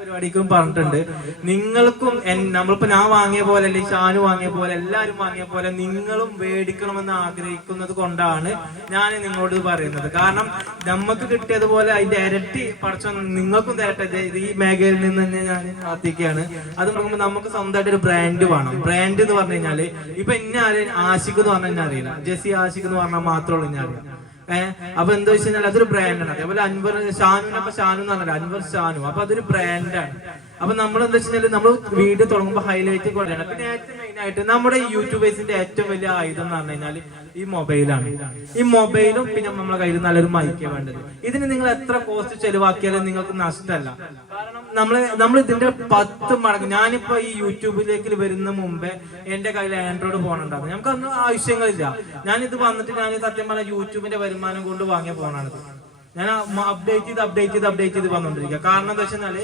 പരിപാടിക്കും പറഞ്ഞിട്ടുണ്ട്. നിങ്ങൾക്കും നമ്മളിപ്പോ ഞാൻ വാങ്ങിയ പോലെ അല്ലെങ്കിൽ ഷാനു വാങ്ങിയ പോലെ എല്ലാരും വാങ്ങിയ പോലെ നിങ്ങളും മേടിക്കണമെന്ന് ആഗ്രഹിക്കുന്നത് കൊണ്ടാണ് ഞാൻ നിങ്ങളോട് പറയുന്നത്. കാരണം നമുക്ക് കിട്ടിയതുപോലെ അതിന്റെ ഇരട്ടി പഠിച്ചോ നിങ്ങൾക്കും തരട്ടെ. ഈ മേഖലയിൽ നിന്ന് തന്നെ ഞാൻ പ്രാർത്ഥിക്കുകയാണ്. അത് നോക്കുമ്പോൾ നമുക്ക് സ്വന്തമായിട്ട് ഒരു ബ്രാൻഡ് വേണം. ബ്രാൻഡ് എന്ന് പറഞ്ഞു കഴിഞ്ഞാല് ഇപ്പൊ ഇന്ന ആഷിഖ് എന്ന് പറഞ്ഞാൽ ഞാൻ അറിയില്ല, ജെസ്സി ആഷിഖ് എന്ന് പറഞ്ഞാൽ മാത്രമേ ഞാൻ അറിയാം. അപ്പൊ എന്താ വെച്ച് കഴിഞ്ഞാൽ അതൊരു ബ്രാൻഡാണ്. അതേപോലെ അൻവർ ഷാനുവിനപ്പൊ ഷാനു എന്ന് പറഞ്ഞാൽ അൻവർ ഷാനു, അപ്പൊ അതൊരു ബ്രാൻഡാണ്. അപ്പൊ നമ്മൾ എന്താ വെച്ച് കഴിഞ്ഞാൽ നമ്മൾ വീഡിയോ തുടങ്ങുമ്പോൾ ഹൈലൈറ്റ് കുറയാണ്. പിന്നെ ഏറ്റവും മെയിൻ ആയിട്ട് നമ്മുടെ യൂട്യൂബേഴ്സിന്റെ ഏറ്റവും വലിയ ആയുധം എന്ന് പറഞ്ഞു കഴിഞ്ഞാൽ ഈ മൊബൈലാണ്. ഈ മൊബൈലും പിന്നെ നമ്മളെ കയ്യിൽ നല്ലൊരു മൈക്കാണ് വേണ്ടത്. ഇതിന് നിങ്ങൾ എത്ര കോസ്റ്റ് ചെലവാക്കിയാലും നിങ്ങൾക്ക് നഷ്ടമല്ല. കാരണം നമ്മൾ ഇതിന്റെ 10 മടങ്ങ്. ഞാനിപ്പോ ഈ യൂട്യൂബിലേക്ക് വരുന്ന മുമ്പേ എന്റെ കയ്യിൽ ആൻഡ്രോയിഡ് ഫോൺ ഉണ്ടായിരുന്നു. നമുക്കൊന്നും ആവശ്യങ്ങളില്ല. ഞാനിത് വന്നിട്ട് ഞാൻ സത്യം പറഞ്ഞ യൂട്യൂബിന്റെ വരുമാനം കൊണ്ട് വാങ്ങിയ ഫോണാണിത്. ഞാൻ അപ്ഡേറ്റ് ചെയ്ത് വന്നോണ്ടിരിക്കുക. കാരണം എന്താ വെച്ചാൽ